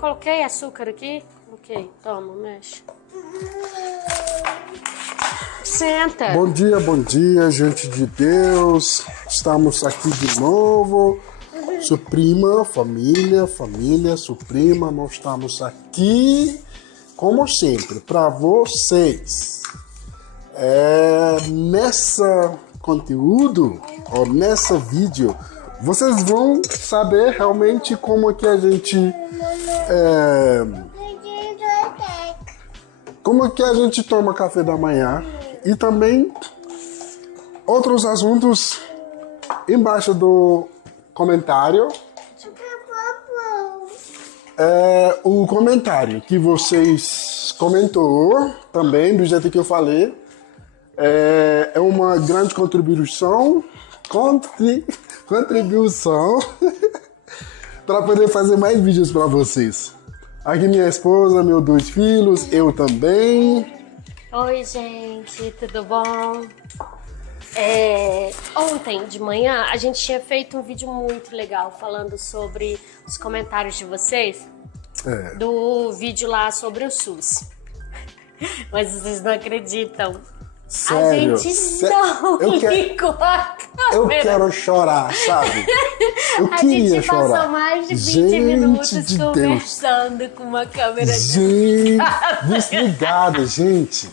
coloquei açúcar aqui. Ok, toma, mexe. Senta. Bom dia, gente de Deus. Estamos aqui de novo. Suprima, família, Suprima. Nós estamos aqui, como sempre, para vocês. Nessa conteúdo, ou nessa vídeo, vocês vão saber realmente como que a gente... como que a gente toma café da manhã. E também outros assuntos embaixo do comentário. O comentário que vocês comentou também, do jeito que eu falei, é uma grande contribuição para poder fazer mais vídeos para vocês. Aqui minha esposa, meus 2 filhos, eu também. Oi, gente, tudo bom? Ontem de manhã a gente tinha feito um vídeo muito legal falando sobre os comentários de vocês do vídeo lá sobre o SUS. Mas vocês não acreditam. Sério? A gente não ligou a câmera. Eu quero chorar, sabe? Eu queria chorar. A gente passou mais de 20 minutos conversando com uma câmera desligada, gente.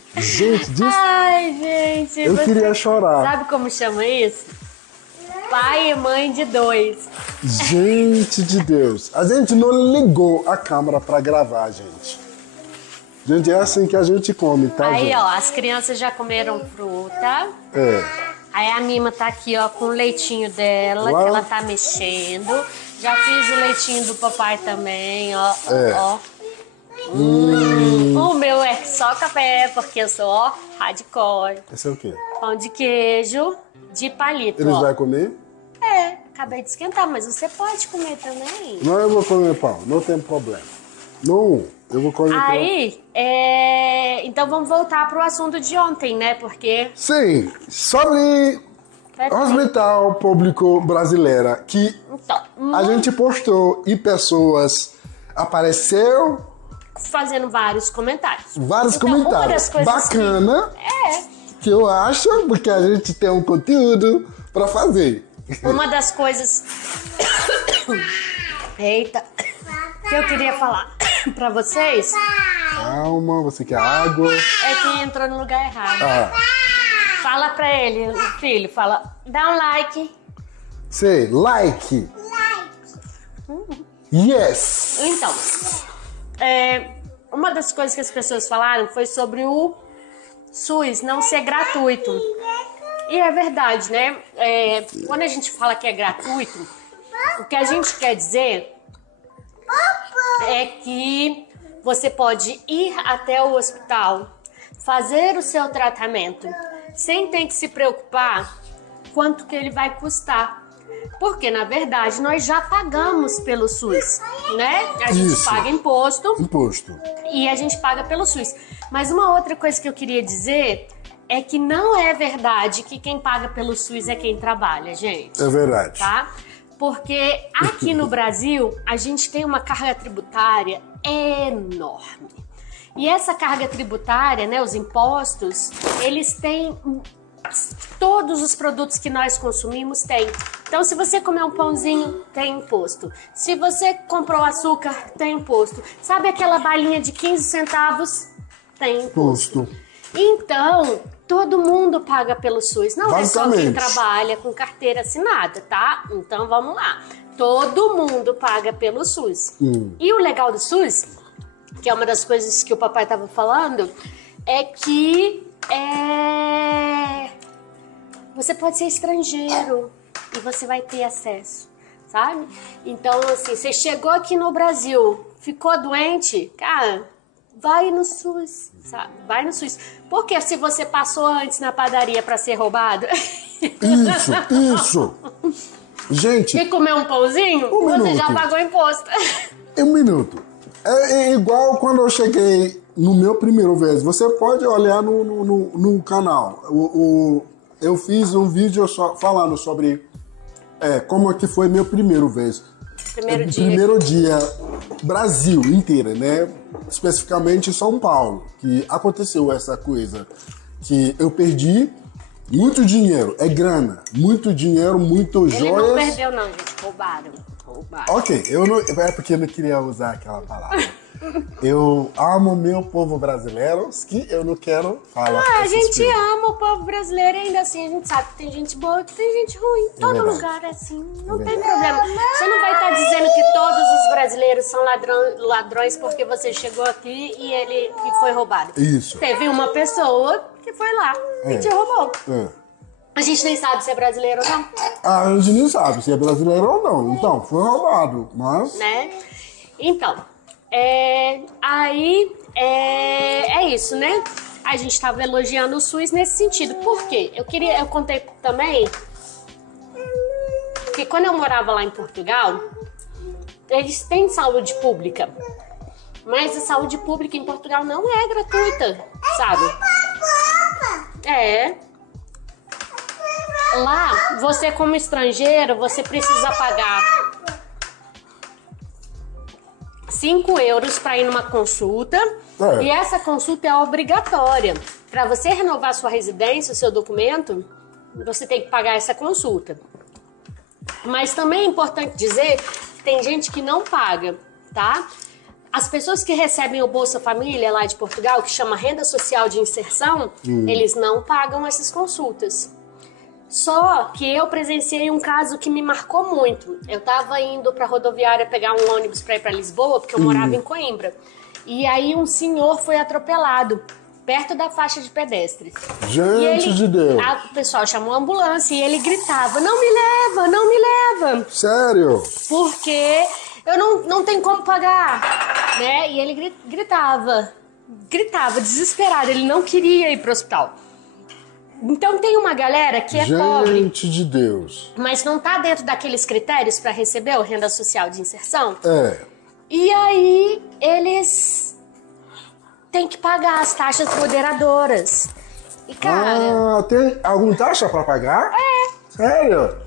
Ai, gente. Eu queria chorar. Sabe como chama isso? Pai e mãe de 2. Gente de Deus. A gente não ligou a câmera pra gravar, gente. Gente, é assim que a gente come, tá, aí, gente? Ó, as crianças já comeram fruta. Aí a Mima tá aqui, ó, com o leitinho dela, que ela tá mexendo. Já fiz o leitinho do papai também, ó. O meu é só café, porque eu sou, ó, hardcore. Esse é o quê? Pão de queijo de palito, Eles vão comer? Acabei de esquentar, mas você pode comer também. Não, eu vou comer pão, não tem problema. Não, eu vou comer pão. Aí, então vamos voltar pro assunto de ontem, né? Porque... Sim, sobre Hospital Público Brasileira, que a gente postou e pessoas apareceram... fazendo vários comentários. Vários comentários. Uma das coisas bacana que eu acho, porque a gente tem um conteúdo pra fazer. Uma das coisas... Eita... que eu queria falar pra vocês... Calma, você quer água? É que entrou no lugar errado. Fala pra ele, filho, fala... Dá um like. Sei, like. Yes. Então, uma das coisas que as pessoas falaram foi sobre o SUS não ser gratuito. E é verdade, né? Quando a gente fala que é gratuito, o que a gente quer dizer é que você pode ir até o hospital, fazer o seu tratamento, sem ter que se preocupar quanto que ele vai custar. Porque, na verdade, nós já pagamos pelo SUS, né? A gente paga imposto. E a gente paga pelo SUS. Mas uma outra coisa que eu queria dizer é que não é verdade que quem paga pelo SUS é quem trabalha, gente. É verdade. Tá? Porque aqui no Brasil, a gente tem uma carga tributária enorme. E essa carga tributária, né, os impostos, eles têm... todos os produtos que nós consumimos tem. Então, se você comer um pãozinho, tem imposto. Se você comprou açúcar, tem imposto. Sabe aquela balinha de 15 centavos? Tem imposto. Então, todo mundo paga pelo SUS. Não é só quem trabalha com carteira assinada, tá? Então, vamos lá. Todo mundo paga pelo SUS. E o legal do SUS, que é uma das coisas que o papai estava falando, é que você pode ser estrangeiro e você vai ter acesso, sabe? Então, assim, você chegou aqui no Brasil, ficou doente, cara, vai no SUS, sabe? Vai no SUS. Porque se você passou antes na padaria para ser roubado... Isso. Gente... E comer um pãozinho, você já pagou imposto. Um minuto. É igual quando eu cheguei no meu primeiro vez. Você pode olhar no canal. Eu fiz um vídeo falando sobre como é que foi meu primeiro vez. Primeiro dia, Brasil inteiro, né? Especificamente São Paulo, que aconteceu essa coisa que eu perdi muito dinheiro, é grana, muito dinheiro, muito joias. Ele não perdeu não, gente, roubaram. Ok, é porque eu não queria usar aquela palavra. Eu amo meu povo brasileiro, que eu não quero falar. A gente ama o povo brasileiro e ainda assim a gente sabe que tem gente boa e que tem gente ruim. Todo lugar é assim, não tem problema. Você não vai estar dizendo que todos os brasileiros são ladrões porque você chegou aqui e foi roubado. Isso. Teve uma pessoa que foi lá e te roubou. A gente nem sabe se é brasileiro ou não. A gente nem sabe se é brasileiro ou não. Então, foi roubado, mas... Né? Então... é isso, né? A gente estava elogiando o SUS nesse sentido. Por quê? Eu contei também que quando eu morava lá em Portugal, eles têm saúde pública. Mas a saúde pública em Portugal não é gratuita, sabe? Lá, você como estrangeiro, você precisa pagar 5 euros para ir numa consulta e essa consulta é obrigatória. Para você renovar sua residência, o seu documento, você tem que pagar essa consulta. Mas também é importante dizer que tem gente que não paga, tá? As pessoas que recebem o Bolsa Família lá de Portugal, que chama Renda Social de Inserção, eles não pagam essas consultas. Só que eu presenciei um caso que me marcou muito. Eu tava indo pra rodoviária pegar um ônibus pra ir pra Lisboa, porque eu morava em Coimbra. E aí um senhor foi atropelado, perto da faixa de pedestres. Gente de Deus! O pessoal chamou a ambulância e ele gritava, não me leva, não me leva. Sério? Porque eu não tenho como pagar, né? E ele gritava desesperado, ele não queria ir pro hospital. Então tem uma galera que é pobre. Gente de Deus. Mas não tá dentro daqueles critérios para receber o Renda Social de Inserção. E aí eles têm que pagar as taxas moderadoras. E cara... tem alguma taxa para pagar? Sério?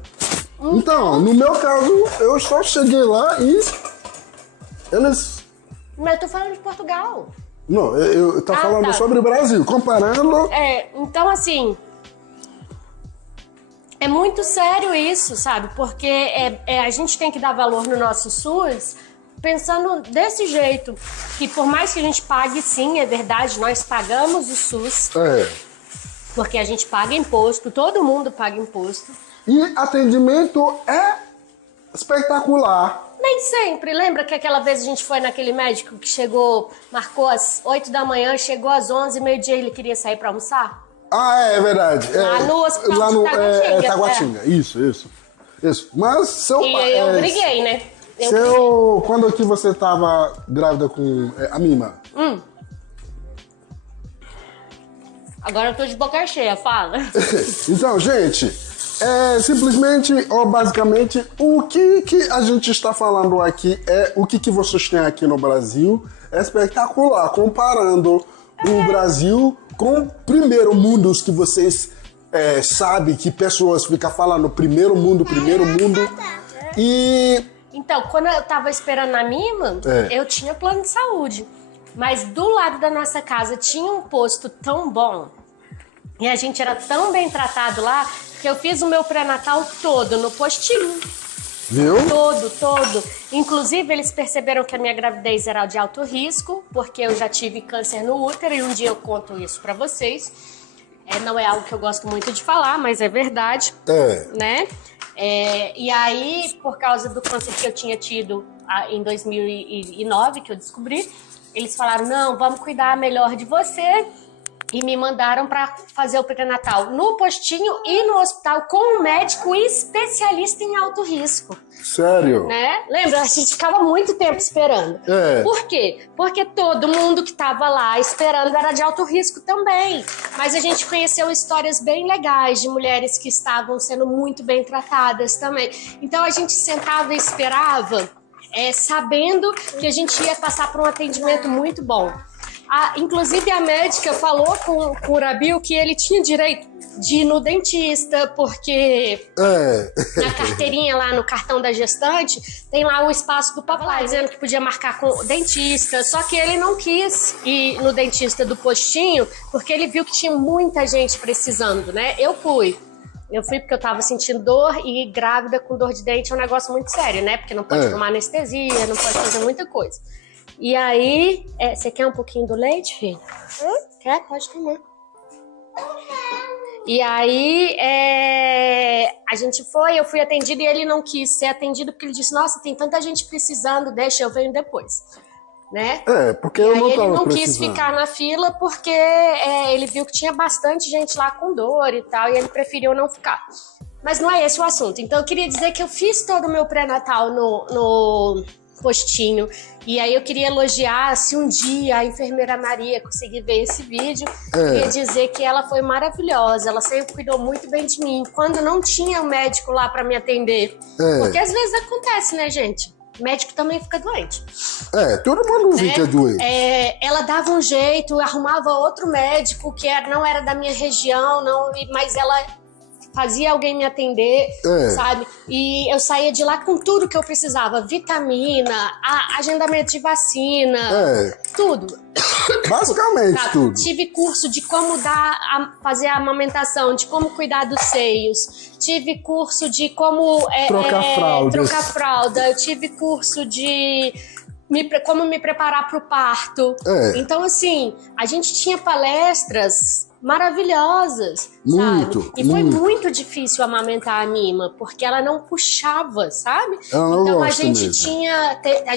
Então, no meu caso, eu só cheguei lá e eles... Mas eu tô falando de Portugal. Não, eu tô falando sobre o Brasil, comparando... Então assim, é muito sério isso, sabe? Porque a gente tem que dar valor no nosso SUS pensando desse jeito, que por mais que a gente pague, sim, é verdade, nós pagamos o SUS, porque a gente paga imposto, todo mundo paga imposto. E atendimento é espetacular. Nem sempre. Lembra que aquela vez a gente foi naquele médico que chegou, marcou às 8 da manhã, chegou às 11, meio-dia ele queria sair pra almoçar? É verdade. Lá no hospital de Taguatinga. Taguatinga, isso. Mas eu briguei, né? Quando que você tava grávida com a Mima? Agora eu tô de boca cheia, fala. Então, gente... simplesmente ou basicamente o que a gente está falando aqui é o que vocês têm aqui no Brasil é espetacular, comparando o Brasil com o primeiro mundo que vocês sabem que pessoas ficam falando primeiro mundo e... Então, quando eu tava esperando a Mima, eu tinha plano de saúde, mas do lado da nossa casa tinha um posto tão bom e a gente era tão bem tratado lá que eu fiz o meu pré-natal todo no postinho. Viu? Todo. Inclusive, eles perceberam que a minha gravidez era de alto risco, porque eu já tive câncer no útero e um dia eu conto isso pra vocês. Não é algo que eu gosto muito de falar, mas é verdade. Né? E aí, por causa do câncer que eu tinha tido em 2009, que eu descobri, eles falaram, não, vamos cuidar melhor de você. E me mandaram para fazer o pré-natal no postinho e no hospital com um médico especialista em alto risco. Sério? Né? Lembra? A gente ficava muito tempo esperando. Por quê? Porque todo mundo que estava lá esperando era de alto risco também. Mas a gente conheceu histórias bem legais de mulheres que estavam sendo muito bem tratadas também. Então a gente sentava e esperava, sabendo que a gente ia passar por um atendimento muito bom. Inclusive a médica falou com o Rabil que ele tinha direito de ir no dentista, porque na carteirinha lá, no cartão da gestante, tem lá o espaço do papai, dizendo que podia marcar com o dentista, só que ele não quis ir no dentista do postinho, porque ele viu que tinha muita gente precisando, né? Eu fui porque eu tava sentindo dor, e grávida com dor de dente é um negócio muito sério, né? Porque não pode tomar anestesia, não pode fazer muita coisa. E aí, você quer um pouquinho do leite, filho? Quer? Pode tomar. E aí, eu fui atendida e ele não quis ser atendido porque ele disse, nossa, tem tanta gente precisando, deixa, eu venho depois, né? Porque eu não tava ele não quis precisando. ficar na fila porque ele viu que tinha bastante gente lá com dor e tal, e ele preferiu não ficar. Mas não é esse o assunto. Então eu queria dizer que eu fiz todo o meu pré-natal no postinho. E aí eu queria elogiar, se um dia a enfermeira Maria conseguir ver esse vídeo, queria dizer que ela foi maravilhosa, ela sempre cuidou muito bem de mim, quando não tinha um médico lá pra me atender. Porque às vezes acontece, né, gente? O médico também fica doente. Todo mundo fica doente. Ela dava um jeito, arrumava outro médico que não era da minha região, mas ela fazia alguém me atender, sabe? E eu saía de lá com tudo que eu precisava. Vitamina, agendamento de vacina, tudo. Basicamente tudo. Tive curso de como fazer a amamentação, de como cuidar dos seios. Tive curso de como trocar fralda. Eu tive curso de como me preparar para o parto. Então, assim, a gente tinha palestras maravilhosas, sabe? E foi muito difícil amamentar a Mima, porque ela não puxava, sabe? Então a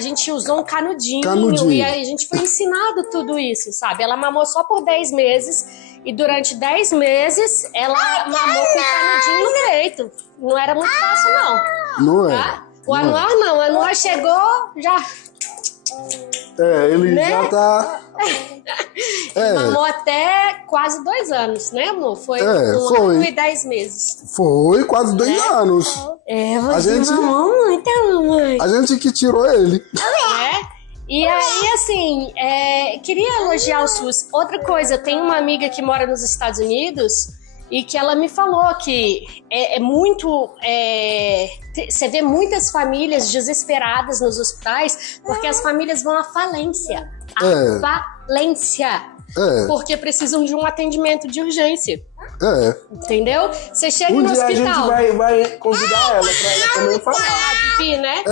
gente usou um canudinho e a gente foi ensinado tudo isso, sabe? Ela mamou só por 10 meses e durante 10 meses ela mamou com o canudinho no peito. Não era muito fácil, não. Não tá? O Anuar não. O Anuar chegou, já... ele já tá... Mamou até quase 2 anos, né, amor? Foi 1 ano e 10 meses. Foi quase 2 anos. Você mamou muito, mamãe. A gente que tirou ele. E aí, assim, queria elogiar o SUS. Outra coisa, eu tenho uma amiga que mora nos Estados Unidos e que ela me falou que você vê muitas famílias desesperadas nos hospitais porque as famílias vão à falência. Porque precisam de um atendimento de urgência. Entendeu? Você chega no hospital. A gente vai convidar ela pra ela também falar. Vivi, né?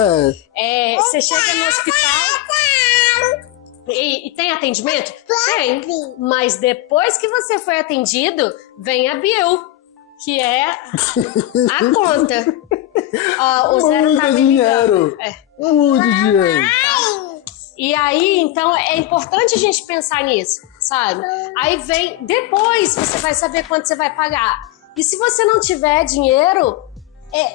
Você chega no hospital e tem atendimento? Tem. Mas depois que você foi atendido, vem a bill, que é a conta. O Zero tá me ligando. Muito dinheiro. E aí, então, é importante a gente pensar nisso, sabe? Aí depois você vai saber quanto você vai pagar. E se você não tiver dinheiro,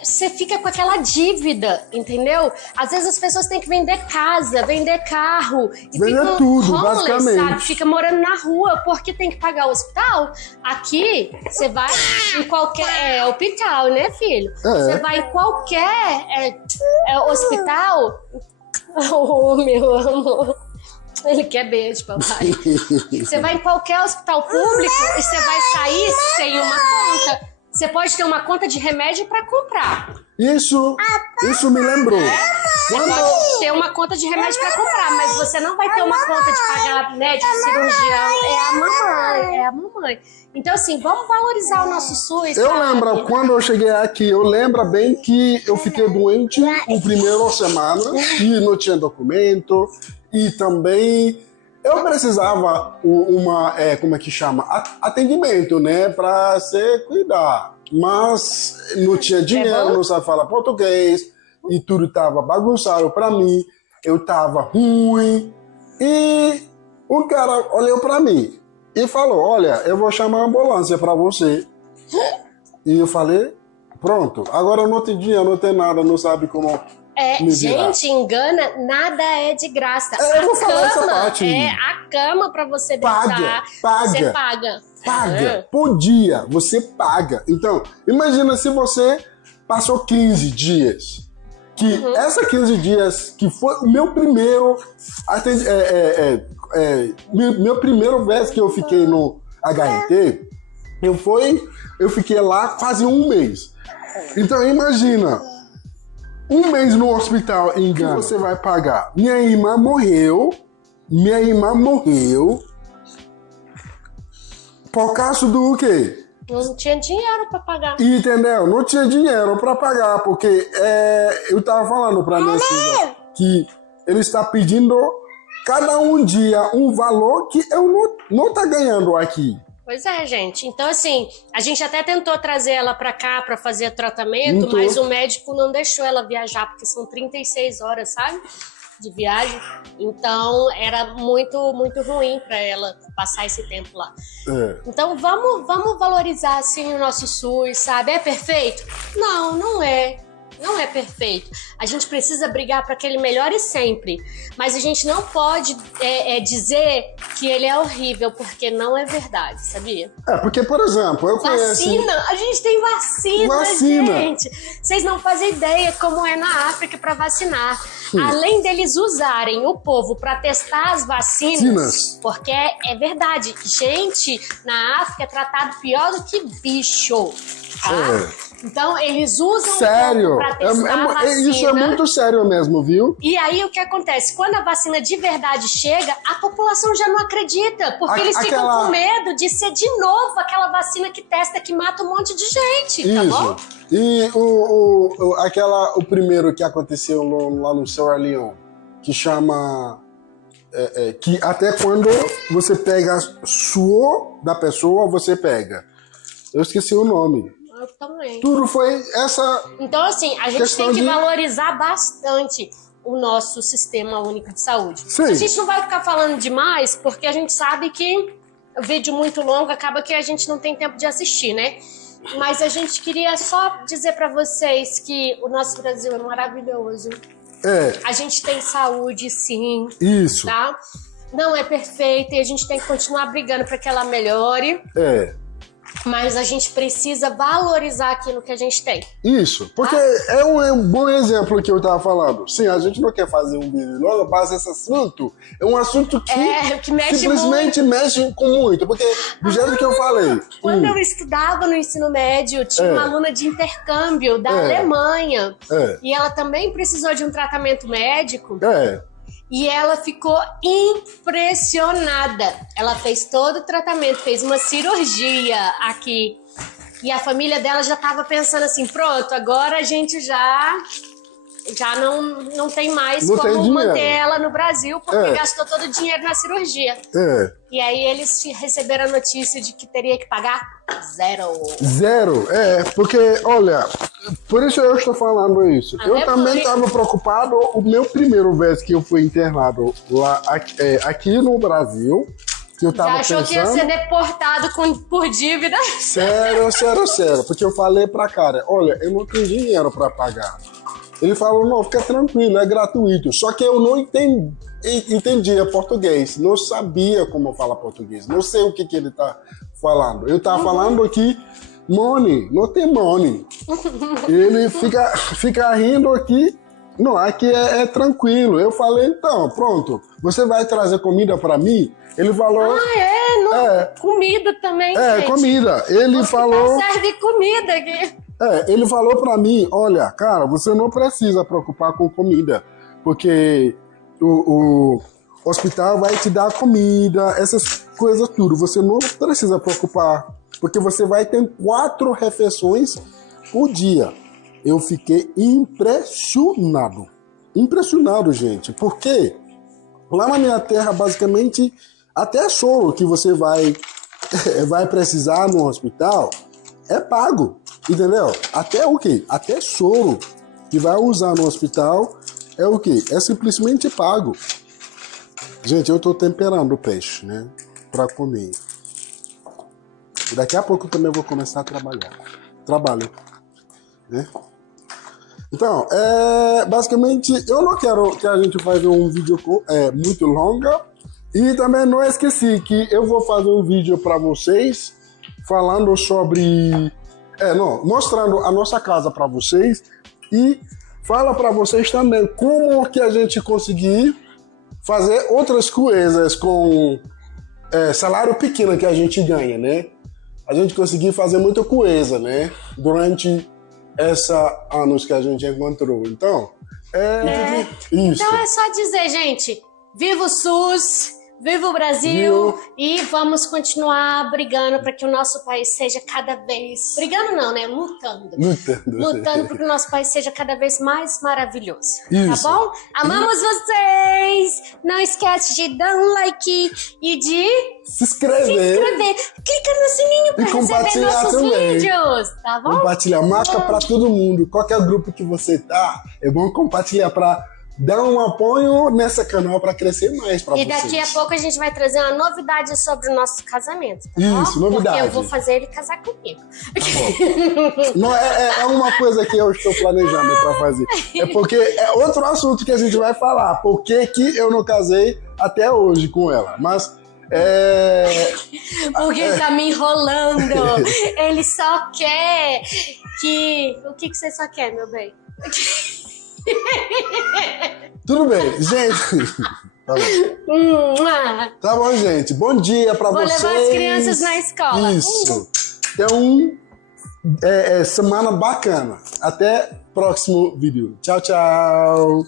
você fica com aquela dívida, entendeu? Às vezes as pessoas têm que vender casa, vender carro. E vender tudo, basicamente. Sabe? Fica morando na rua porque tem que pagar o hospital. Aqui, você vai em qualquer... hospital, né, filho? Você vai em qualquer hospital... Oh, meu amor. Ele quer beijo, papai. Você vai em qualquer hospital público e você vai sair sem uma conta. Você pode ter uma conta de remédio para comprar. Isso me lembrou. Você pode ter uma conta de remédio para comprar, mas você não vai ter uma conta de pagar médico, cirurgião. É a mamãe. Então, assim, vamos valorizar o nosso SUS. Eu lembro, quando eu cheguei aqui, eu lembro bem que eu fiquei doente na primeira semana e não tinha documento. E também eu precisava como é que chama? Atendimento, né? Para se cuidar. Mas não tinha dinheiro, não sabia falar português. E tudo tava bagunçado para mim. Eu tava ruim. E um cara olhou para mim e falou, olha, eu vou chamar a ambulância para você. E eu falei, pronto. Agora não tem dinheiro, não tem nada, não sabe como me virar. Gente, engana, nada é de graça. Eu vou falar essa parte. A cama para você deitar, você paga. Paga, por dia, você paga. Então, imagina se você passou 15 dias que essa 15 dias, que foi o meu primeiro meu primeiro vez que eu fiquei no HRT, eu fiquei lá quase um mês. Então imagina, um mês no hospital em Gana, que você vai pagar? Minha irmã morreu por causa do quê? Não tinha dinheiro pra pagar. Entendeu? Não tinha dinheiro pra pagar, porque eu tava falando pra minha filha que ele está pedindo cada um dia um valor que eu não tá ganhando aqui. Pois é, gente. Então, assim, a gente até tentou trazer ela pra cá pra fazer tratamento, mas o médico não deixou ela viajar, porque são 36 horas, sabe? De viagem. Então, era muito, muito ruim pra ela passar esse tempo lá. Então, vamos valorizar, assim, o nosso SUS, sabe? É perfeito? Não, não é. Não é perfeito. A gente precisa brigar para que ele melhore sempre. Mas a gente não pode dizer que ele é horrível, porque não é verdade, sabia? Porque, por exemplo, eu conheço... Vacina! A gente tem vacina, gente! Vocês não fazem ideia como é na África para vacinar. Além deles usarem o povo para testar as vacinas, porque é verdade, gente na África é tratado pior do que bicho, tá? Então, eles usam para testar a vacina. Isso é muito sério mesmo, viu? E aí, o que acontece? Quando a vacina de verdade chega, a população já não acredita. Porque eles ficam com medo de ser de novo aquela vacina que testa, que mata um monte de gente, tá bom? E o primeiro que aconteceu lá no Sierra Leone, que chama... que até quando você pega suor da pessoa, você pega. Eu esqueci o nome. Eu também. Tudo foi essa... Então, assim, a gente tem que valorizar bastante o nosso sistema único de saúde. Sim. A gente não vai ficar falando demais, porque a gente sabe que o vídeo muito longo acaba que a gente não tem tempo de assistir, né? Mas a gente queria só dizer pra vocês que o nosso Brasil é maravilhoso. A gente tem saúde, sim. Isso. Tá? Não é perfeita e a gente tem que continuar brigando pra que ela melhore. Mas a gente precisa valorizar aquilo que a gente tem. Isso, porque é um bom exemplo que eu tava falando. Sim, a gente não quer fazer um vídeo logo, mas esse assunto é um assunto que mexe simplesmente muito. Mexe com muito. Porque, do jeito que eu falei... Quando eu estudava no ensino médio, tinha uma aluna de intercâmbio da Alemanha. E ela também precisou de um tratamento médico. E ela ficou impressionada. Ela fez todo o tratamento, fez uma cirurgia aqui. E a família dela já estava pensando assim, pronto, agora a gente já não tem mais como manter ela no Brasil, porque gastou todo o dinheiro na cirurgia. E aí eles receberam a notícia de que teria que pagar zero. Porque, olha, por isso eu estou falando isso. Eu também estava preocupado, o meu primeiro vez que eu fui internado lá, aqui no Brasil, que eu tava já achou que ia ser deportado por dívida? Sério, porque eu falei pra cara, olha, eu não tenho dinheiro pra pagar. Ele falou, não, fica tranquilo, é gratuito. Só que eu não entendia português, não sabia como falar português, não sei o que ele tá falando. Eu tava falando aqui, money, não tem money. Ele fica rindo aqui, não, aqui é tranquilo. Eu falei, então, pronto, você vai trazer comida pra mim? Ele falou... comida também, gente. Comida. Ele falou... serve comida aqui. Ele falou pra mim, olha, cara, você não precisa preocupar com comida, porque o hospital vai te dar comida, essas coisas tudo. Você não precisa preocupar, porque você vai ter 4 refeições por dia. Eu fiquei impressionado, gente, porque lá na minha terra, basicamente, até soro que você vai precisar no hospital é pago. Entendeu? Até o quê? Até soro que vai usar no hospital é o quê? É simplesmente pago. Gente, eu tô temperando o peixe, né? Pra comer. E daqui a pouco eu também vou começar a trabalhar. Trabalho. Né? Então, basicamente, eu não quero que a gente faça um vídeo muito longo. E também não esqueci que eu vou fazer um vídeo pra vocês falando sobre... mostrando a nossa casa para vocês e fala para vocês também como que a gente conseguir fazer outras coisas com salário pequeno que a gente ganha, né? A gente conseguir fazer muita coisa, né? Durante esses anos que a gente encontrou. Então, isso. Então é só dizer, gente, viva o SUS, viva o Brasil e vamos continuar brigando para que o nosso país seja cada vez... Brigando não, né? Lutando para que o nosso país seja cada vez mais maravilhoso. Isso. Tá bom? Amamos vocês! Não esquece de dar um like e de... Se inscrever. Clica no sininho para receber nossos vídeos, tá bom? Compartilhar, marca para todo mundo. Qualquer grupo que você tá, é bom compartilhar para dar um apoio nesse canal para crescer mais para vocês. E daqui a pouco a gente vai trazer uma novidade sobre o nosso casamento, tá bom? Isso, novidade. Porque eu vou fazer ele casar comigo. Tá bom. Não, é uma coisa que eu estou planejando para fazer. É porque é outro assunto que a gente vai falar. Por que eu não casei até hoje com ela? Mas... Porque ele tá me enrolando. Ele só quer que... O que você só quer, meu bem? Tudo bem, gente. Tá bom. Tá bom, gente. Bom dia pra vocês. Vou levar as crianças na escola. Isso. Então, semana bacana. Até próximo vídeo. Tchau, tchau.